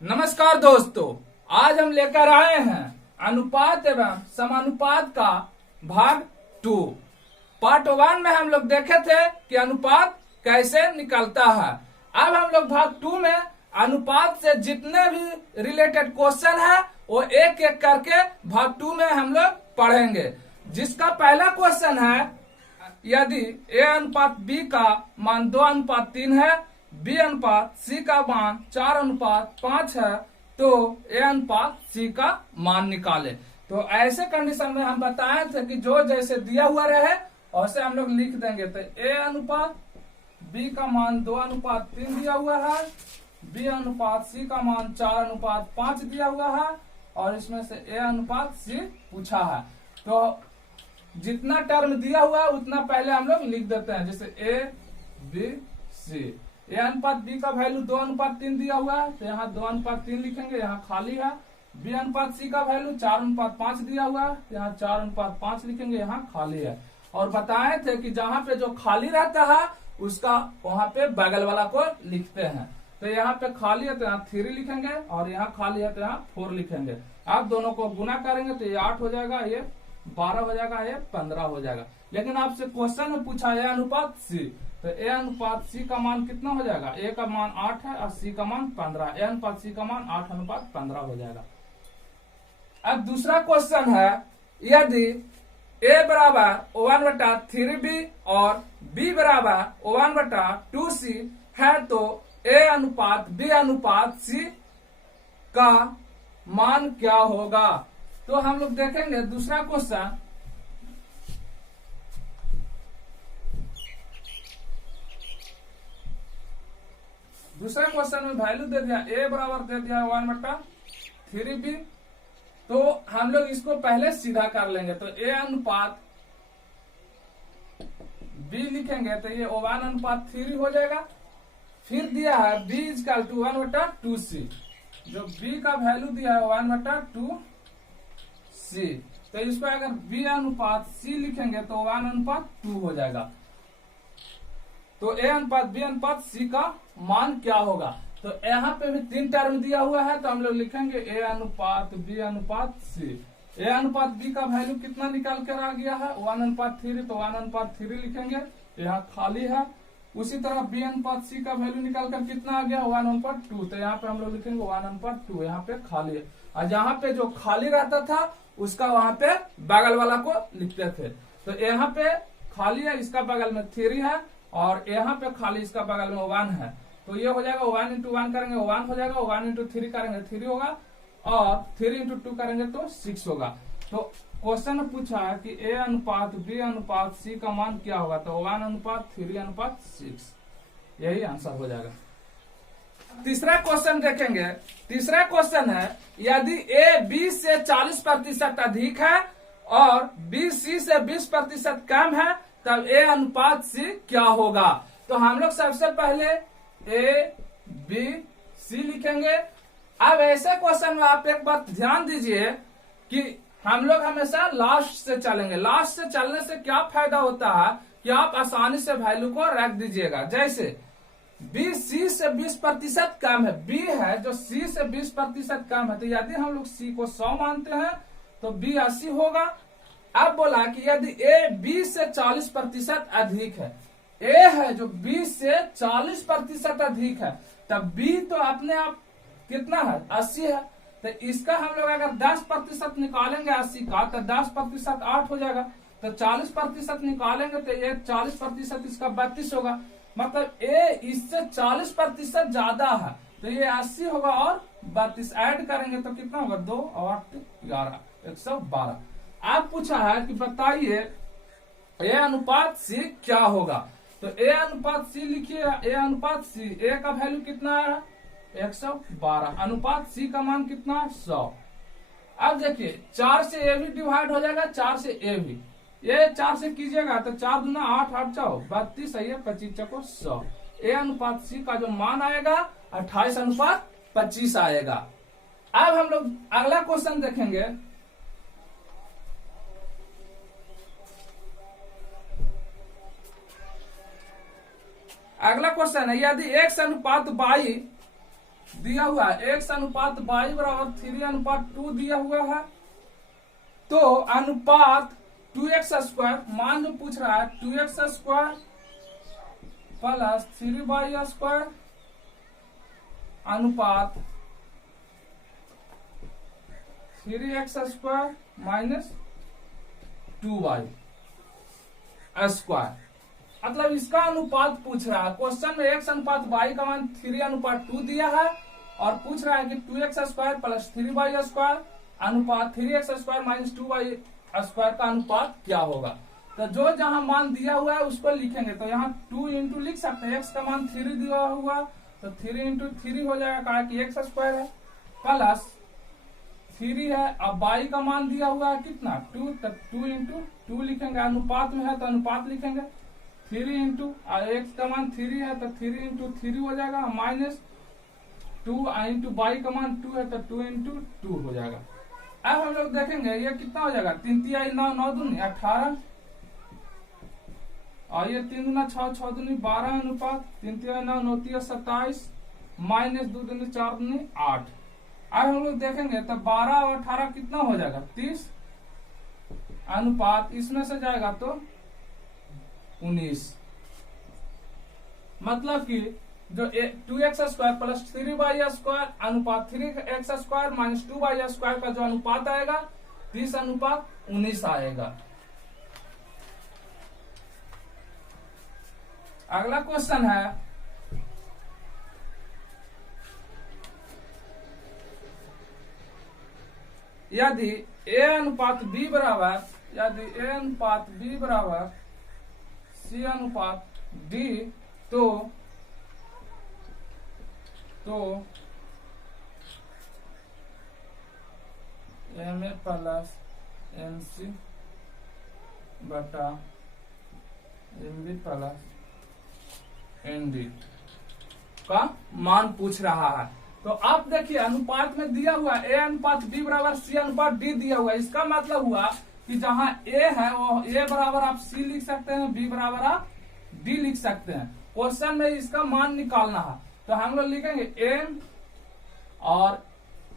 नमस्कार दोस्तों, आज हम लेकर आए हैं अनुपात एवं समानुपात का भाग 2। पार्ट 1 में हम लोग देखे थे कि अनुपात कैसे निकलता है। अब हम लोग भाग 2 में अनुपात से जितने भी रिलेटेड क्वेश्चन है वो एक एक करके भाग 2 में हम लोग पढ़ेंगे। जिसका पहला क्वेश्चन है, यदि a अनुपात b का मान 2:3 है, b अनुपात c का मान 4:5 है, तो a अनुपात c का मान निकाले। तो ऐसे कंडीशन में हम बताए थे कि जो जैसे दिया हुआ रहे वैसे हम लोग लिख देंगे। तो a अनुपात b का मान 2:3 दिया हुआ है, b अनुपात c का मान 4:5 दिया हुआ है और इसमें से a अनुपात c पूछा है। तो जितना टर्म दिया हुआ है उतना पहले हम लोग लिख देते हैं। जैसे a b c, a अनुपात b का वैल्यू 2:3 दिया हुआ है तो यहाँ 2:3 लिखेंगे, यहाँ खाली है। b अनुपात c का वैल्यू 4:5 दिया हुआ है, यहाँ 4:5 लिखेंगे, यहाँ खाली है। और बताए थे कि जहाँ पे जो खाली रहता है उसका वहां पे बगल वाला को लिखते हैं। तो यहाँ पे खाली है तो यहाँ 3 लिखेंगे और यहाँ खाली है तो यहाँ 4 लिखेंगे। आप दोनों को गुना करेंगे तो ये 8 हो जाएगा, ये 12 हो जाएगा, ये 15 हो जाएगा। लेकिन आपसे क्वेश्चन में पूछा है अनुपात c, तो a अनुपात c का मान कितना हो जाएगा? a का मान 8 है और c का मान 15। a अनुपात c का मान 8:15 हो जाएगा। अब दूसरा क्वेश्चन है, यदि a बराबर 1/3b और b बराबर 1/2c है तो a अनुपात b अनुपात c का मान क्या होगा? तो हम लोग देखेंगे दूसरा क्वेश्चन। दूसरे क्वेश्चन में वैल्यू दे दिया, a बराबर दे दिया 1/3b। तो हम लोग इसको पहले सीधा कर लेंगे। तो a अनुपात b लिखेंगे तो ये 1/3 हो जाएगा। फिर दिया है b = 1/2c, जो b का वैल्यू दिया है 1/2c। तो इसको अगर b अनुपात c लिखेंगे तो 1/2 हो जाएगा। तो a अनुपात b अनुपात c का मान क्या होगा? तो यहाँ पे भी 3 टर्म दिया हुआ है तो हम लोग लिखेंगे a अनुपात b अनुपात c। a अनुपात b का वैल्यू कितना निकाल कर आ गया है? 1/3, तो 1/3 लिखेंगे, यहाँ खाली है। उसी तरह b अनुपात c का वैल्यू निकाल कर कितना आ गया? 1/2, तो यहाँ पे हम लोग लिखेंगे 1/2, यहाँ पे खाली है। और जहाँ पे जो खाली रहता था उसका वहां पे बगल वाला को लिखते थे। तो यहाँ पे खाली है, इसका बगल में 3 है और यहाँ पे खाली इसका बगल में 1 है। तो ये हो जाएगा 1 × 1 करेंगे 1 हो जाएगा, 1 × 3 करेंगे 3 होगा और 3 × 2 करेंगे तो 6 होगा। तो क्वेश्चन में पूछा है कि a अनुपात b अनुपात c का मान क्या होगा? तो 1/3/6, यही आंसर हो जाएगा। तीसरा क्वेश्चन देखेंगे। तीसरा क्वेश्चन है, यदि a b से 40% अधिक है और b c से 20% कम है तब a अनुपात c क्या होगा? तो हम लोग सबसे पहले a b c लिखेंगे। अब ऐसे क्वेश्चन में आप एक बात ध्यान दीजिए कि हम लोग हमेशा लास्ट से चलेंगे। लास्ट से चलने से क्या फायदा होता है कि आप आसानी से वैल्यू को रख दीजिएगा। जैसे b c से 20% कम है, b है जो c से 20% कम है, तो यदि हम लोग c को 100 मानते हैं तो b 80 होगा। अब बोला कि यदि a b से 40% अधिक है, a है जो b से 40% अधिक है, तब b तो अपने आप कितना है? 80 है। तो इसका हम लोग अगर 10% निकालेंगे 80 का तो 10% 8 हो जाएगा। तो 40% निकालेंगे तो ये 40% इसका 32 होगा। मतलब a इससे 40% ज्यादा है तो ये 80 होगा और 32 ऐड करेंगे तो कितना होगा? 2 और 8 11, 112। आप पूछा है कि बताइए a अनुपात c क्या होगा? तो a अनुपात c लिखिए। a अनुपात c, a का वैल्यू कितना है? 112। अनुपात c का मान कितना है? 100। अब देखिए 4 से a भी डिवाइड हो जाएगा, 4 से a भी, ये 4 से कीजिएगा तो 4 दूना 8, 8 4 32, है 25 चको 100। a अनुपात c का जो मान आएगा 28:25 आएगा। अब हम लोग अगला क्वेश्चन देखेंगे। अगला क्वेश्चन है, यदि x अनुपात y दिया हुआ है x अनुपात y बराबर 3:2 दिया हुआ है। तो अनुपात 2x² मान जो पूछ रहा है 2x² प्लस 3y² अनुपात 3x² माइनस 2y²। मतलब इसका अनुपात पूछ रहा है। क्वेश्चन में x अनुपात y का मान 3:2 दिया है और पूछ रहा है कि 2x² प्लस 3y² अनुपात 3x² माइनस 2y² का अनुपात क्या होगा। तो जो जहां मान दिया हुआ है उसको लिखेंगे। तो यहाँ 2 इंटू लिख सकते हैं, x का मान 3 दिया हुआ तो 3 इंटू 3 हो जाएगा, कहा कि x² है प्लस 3 है। अब y का मान दिया हुआ है कितना 2, तो 2 इंटू 2 लिखेंगे, अनुपात में है तो अनुपात लिखेंगे 3 इंटू x का मान 3 है तो 3 इंटू 3 हो जाएगा माइनस 2 इंटू y का मान 2 है तो 2 इंटू 2 हो जाएगा। अब हम लोग देखेंगे ये कितना हो जाएगा, 3 3 9 9 दूनी 18 और ये 3 दूना 6 6 दूनी 12 अनुपात 3 3 9 9 3 27 माइनस 2 दूनी 4 दूनी 8। अब हम लोग देखेंगे तो 12 और 18 कितना हो जाएगा 30 अनुपात इसमें से जाएगा तो 19। मतलब कि जो 2x² प्लस 3y² अनुपात 3x² माइनस 2y² का जो अनुपात आएगा 30:19 आएगा। अगला क्वेश्चन है यदि a अनुपात b बराबर c अनुपात d तो ma प्लस mc बटा mb प्लस nd का मान पूछ रहा है। तो आप देखिए अनुपात में दिया हुआ a अनुपात b बराबर c अनुपात d दिया हुआ है। इसका मतलब हुआ कि जहां a है वो a बराबर आप c लिख सकते हैं, b बराबर आप d लिख सकते हैं। क्वेश्चन में इसका मान निकालना है तो हम लोग लिखेंगे m और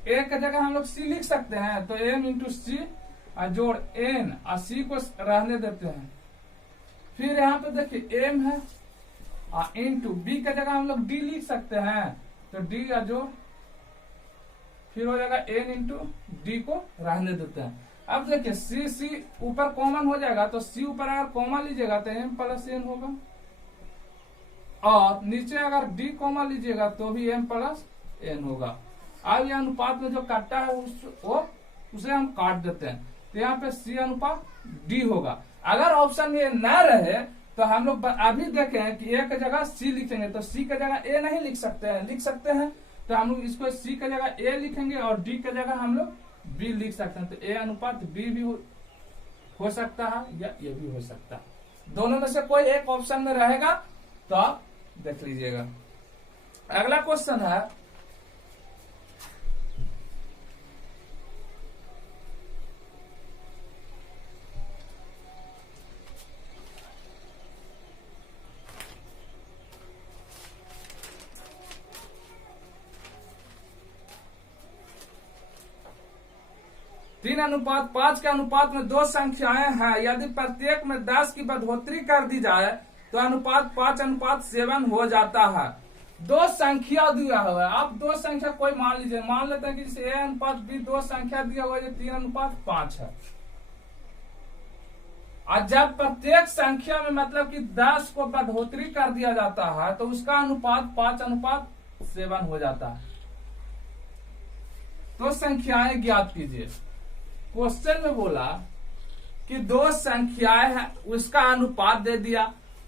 a की जगह हम लोग c लिख सकते हैं तो m इंटू सी जोड़ n और c को रहने देते हैं। फिर यहाँ पे देखिए m है और इंटू b की जगह हम लोग d लिख सकते हैं तो d का जोड़ फिर हो जाएगा n इंटू डी को रहने देते हैं। अब देखिए c ऊपर कॉमन हो जाएगा तो c ऊपर अगर कॉमन लीजिएगा तो m प्लस n होगा और नीचे अगर d कॉमन लीजिएगा तो भी m प्लस n होगा। अब ये अनुपात में जो काटता है उसे हम काट देते हैं तो यहाँ पे c अनुपात d होगा। अगर ऑप्शन ये न रहे तो हम लोग अभी देखें कि a की जगह c लिखेंगे तो c की जगह a नहीं लिख सकते हैं तो हम लोग इसको c की जगह a लिखेंगे और d की जगह हम लोग b लिख सकते हैं। तो a अनुपात b भी हो सकता है या ये भी हो सकता है। दोनों में से कोई एक ऑप्शन में रहेगा तो आप देख लीजिएगा। अगला क्वेश्चन है तीन अनुपात 5 के अनुपात में दो संख्याएं हैं। यदि प्रत्येक में 10 की बढ़ोतरी कर दी जाए तो अनुपात 5:7 हो जाता है। दो संख्या दिया हुआ है, आप दो संख्या कोई मान लीजिए, मान लेते हैं कि जैसे a अनुपात b दो संख्या दिया हुआ है 3:5 है। और जब प्रत्येक संख्या में मतलब कि 10 को बढ़ोतरी कर दिया जाता है तो उसका अनुपात 5:7 हो जाता है। तो संख्याएं ज्ञात कीजिए। क्वेश्चन में बोला कि दो संख्याएं हैं उसका अनुपात दे दिया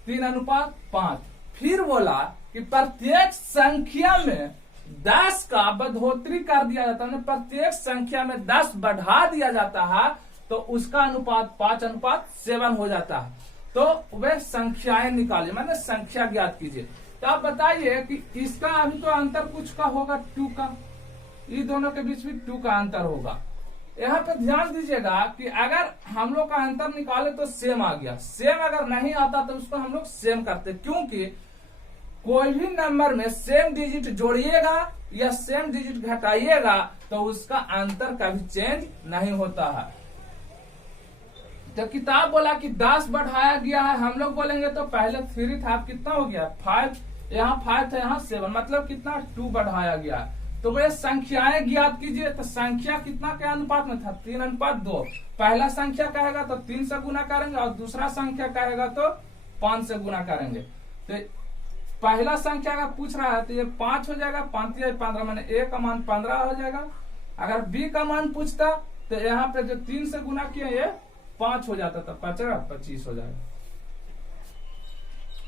3:5। फिर बोला कि प्रत्येक संख्या में 10 का बढ़ोतरी कर दिया जाता है, प्रत्येक संख्या में 10 बढ़ा दिया जाता है तो उसका अनुपात 5:7 हो जाता है। तो वे संख्याएं निकालिए, मैंने संख्या ज्ञात कीजिए। तो आप बताइए कि इसका अभी तो अंतर कुछ का होगा 2 का, इन दोनों के बीच भी 2 का अंतर होगा। यहाँ पे ध्यान दीजिएगा कि अगर हम लोग का अंतर निकाले तो सेम आ गया, सेम अगर नहीं आता तो उसको हम लोग सेम करते, क्योंकि कोई भी नंबर में सेम डिजिट जोड़िएगा या सेम डिजिट घटाइएगा तो उसका अंतर कभी चेंज नहीं होता है। तो किताब बोला कि 10 बढ़ाया गया है, हम लोग बोलेंगे तो पहले 3 था, अब कितना हो गया 5, यहाँ 5 था, यहाँ 7, मतलब कितना 2 बढ़ाया गया है। तो ये संख्याएं ज्ञात कीजिए। तो संख्या कितना के अनुपात में था 3:2। पहला संख्या कहेगा तो 3 से गुना करेंगे और दूसरा संख्या कहेगा तो 5 से गुना करेंगे। तो पहला संख्या का पूछ रहा है तो ये 5 हो जाएगा, 5 या 15 मैंने ए का मान 15 हो जाएगा। अगर बी का मान पूछता तो यहाँ पे जो 3 से गुना किया ये 5 हो जाता था, 25 हो जाएगा।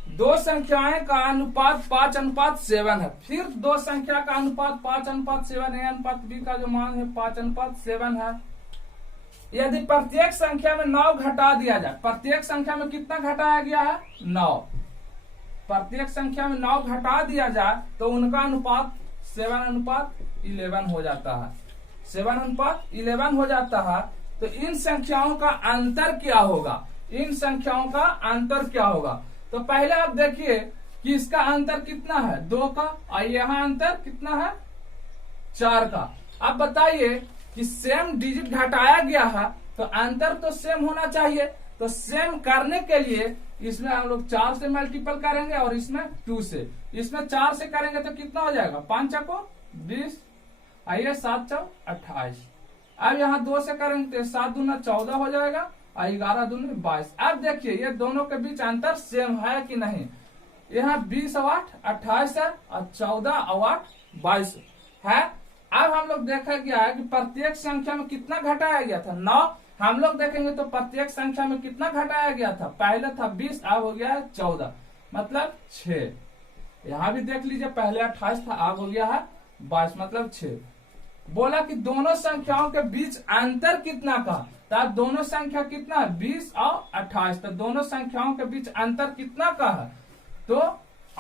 दो संख्याएं का अनुपात 5:7 है। फिर दो संख्या का अनुपात 5:7 है, अनुपात बी का जो मान है 5:7 है। यदि प्रत्येक संख्या में 9 घटा दिया जाए, प्रत्येक संख्या में कितना घटाया गया है 9, प्रत्येक संख्या में 9 घटा दिया जाए तो उनका अनुपात 7:11 हो जाता है, 7:11 हो जाता है। तो इन संख्याओं का अंतर क्या होगा, इन संख्याओं का अंतर क्या होगा। तो पहले आप देखिए कि इसका अंतर कितना है 2 का, और यहाँ अंतर कितना है 4 का। अब बताइए कि सेम डिजिट घटाया गया है तो अंतर तो सेम होना चाहिए। तो सेम करने के लिए इसमें हम लोग 4 से मल्टीपल करेंगे और इसमें 2 से। इसमें 4 से करेंगे तो कितना हो जाएगा 5 चौको 20, आइए 7 चौक 28। अब यहाँ 2 से करेंगे तो 7 दूना 14 हो जाएगा और 11 दूनी 22। अब देखिए ये दोनों के बीच अंतर सेम है कि नहीं। यहाँ 20 और 8 28 है और 14 और 8 22 है। अब हम लोग देखा गया है कि प्रत्येक संख्या में कितना घटाया गया था 9। हम लोग देखेंगे तो प्रत्येक संख्या में कितना घटाया गया था, पहले था 20, अब हो गया है 14, मतलब 6। यहाँ भी देख लीजिए पहले 28 था, अब हो गया है 22, मतलब 6। बोला कि दोनों संख्याओं के बीच अंतर कितना का, तो दोनों संख्या कितना है 20 और 28। तो दोनों संख्याओं के बीच अंतर कितना का है तो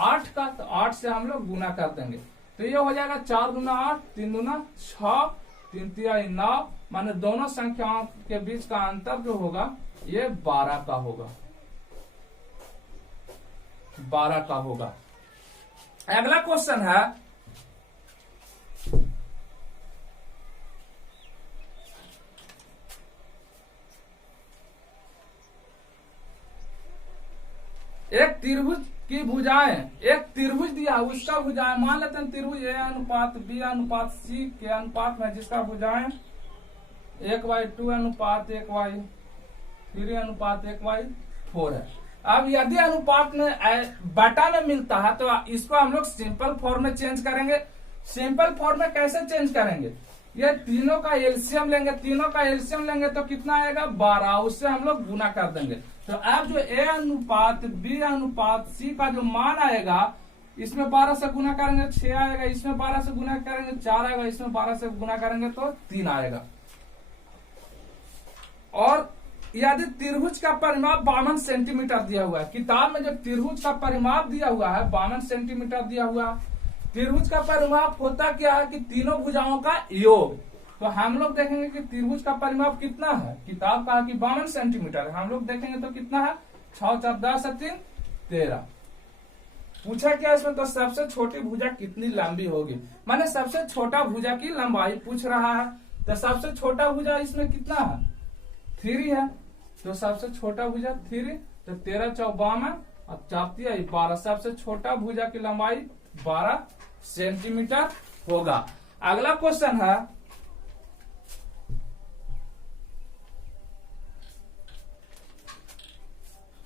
8 का। तो 8 से हम लोग गुना कर देंगे तो ये हो जाएगा 4 दूना 8, 3 दूना 6, 3 तिहाई 9, माने दोनों संख्याओं के बीच का अंतर जो होगा ये 12 का होगा, 12 का होगा। अगला क्वेश्चन है एक त्रिभुज की भुजाएं, एक त्रिभुज दिया उसका भुजाएं, मान लेते हैं त्रिभुज ए अनुपात बी अनुपात सी के अनुपात में जिसका भुजाएं 1/2 अनुपात 1/3 अनुपात 1/4 है। अब यदि अनुपात में बटा में मिलता है तो इसको हम लोग सिंपल फॉर्म में चेंज करेंगे। सिंपल फॉर्म में कैसे चेंज करेंगे, ये तीनों का एलसीएम लेंगे, तीनों का एलसीएम लेंगे तो कितना आएगा 12, उससे हम लोग गुना कर देंगे। तो अब जो ए अनुपात बी अनुपात सी का जो मान आएगा इसमें 12 से गुना करेंगे 6 आएगा, इसमें 12 से गुना करेंगे 4 आएगा, इसमें 12 से गुना करेंगे तो 3 आएगा। और यदि त्रिभुज का परिमाप 52 सेंटीमीटर दिया हुआ है, किताब में जो त्रिभुज का परिमाप दिया हुआ है 52 सेंटीमीटर दिया हुआ है। त्रिभुज का परिमाप होता क्या है कि तीनों भुजाओं का योग। तो हम लोग देखेंगे कि त्रिभुज का परिमाप कितना है, किताब कहा कि 52 सेंटीमीटर, हम लोग देखेंगे तो कितना है 6 4 10 3 13। पूछा क्या इसमें, तो सबसे छोटी भुजा कितनी लंबी होगी, माने सबसे छोटा भुजा की लंबाई पूछ रहा है। तो सबसे छोटा भुजा इसमें कितना है 3 है, तो सबसे छोटा भुजा 3, तो 13 × 52 और 4 12, सबसे छोटा भुजा की लंबाई 12 सेंटीमीटर होगा। अगला क्वेश्चन है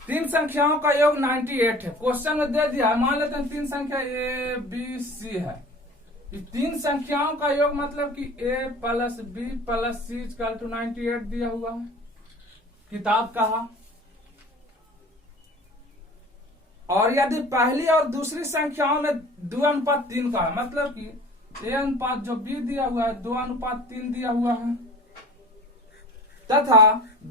तीन संख्याओं का योग 98 है। क्वेश्चन में दे दिया, मान लेते हैं तीन संख्या ए बी सी है। तीन संख्याओं का योग मतलब कि a + b + c = 98 दिया हुआ है, किताब कहा। और यदि पहली और दूसरी संख्याओं में 2:3 का मतलब कि a अनुपात जो b दिया हुआ है 2:3 दिया हुआ है, तथा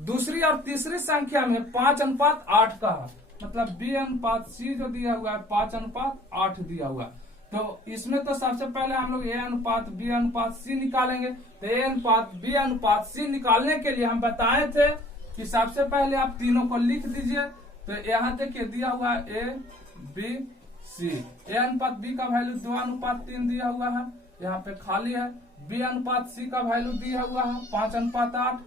दूसरी और तीसरी संख्या में 5:8 का है, मतलब b अनुपात c जो दिया हुआ है 5:8 दिया हुआ। तो इसमें तो सबसे पहले हम लोग a अनुपात b अनुपात c निकालेंगे। तो a अनुपात b अनुपात c निकालने के लिए हम बताए थे कि सबसे पहले आप तीनों को लिख दीजिए। तो यहाँ देखिए दिया हुआ है a b सी। ए अनुपात बी का वैल्यू 2:3 दिया हुआ है, यहाँ पे खाली है। बी अनुपात सी का वैल्यू दिया हुआ है 5:8,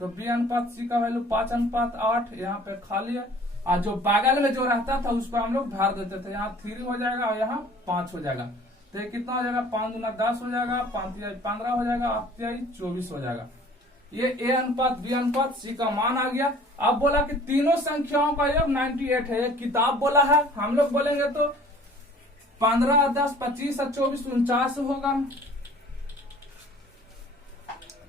तो बी अनुपात सी का वैल्यू 5:8, यहाँ पे खाली है। और जो बगल में जो रहता था उसको हम लोग भर देते थे, यहाँ 3 हो जाएगा और यहाँ 5 हो जाएगा। तो ये कितना हो जाएगा, 5 दूना 10 हो जाएगा, 5 तिहाई 15 हो जाएगा, 8 तिहाई 24 हो जाएगा। ये ए अनुपात बी अनुपात सी का मान आ गया। अब बोला कि तीनों संख्याओं का योग 98 है, ये किताब बोला है। हम लोग बोलेंगे तो 15, 10, 25 और 24 49 होगा।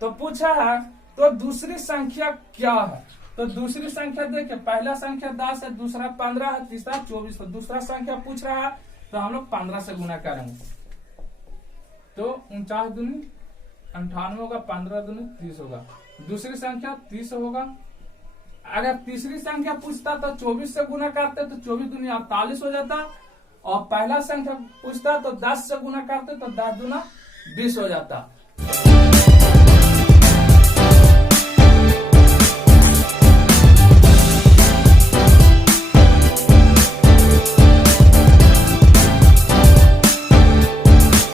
तो पूछा है तो दूसरी संख्या क्या है, तो दूसरी संख्या देखिए, पहला संख्या 10 है, दूसरा 15 है, तीसरा 24 है। दूसरा संख्या पूछ रहा है तो हम लोग 15 से गुना करेंगे, तो 49 दूनी 98 होगा, 15 दूनी 30 होगा। दूसरी संख्या 30 होगा। अगर तीसरी संख्या पूछता तो 24 से गुना करते तो 24 दूनी 48 हो जाता, और पहला संख्या पूछता तो 10 से गुना करते तो 10 दूना 20 हो जाता।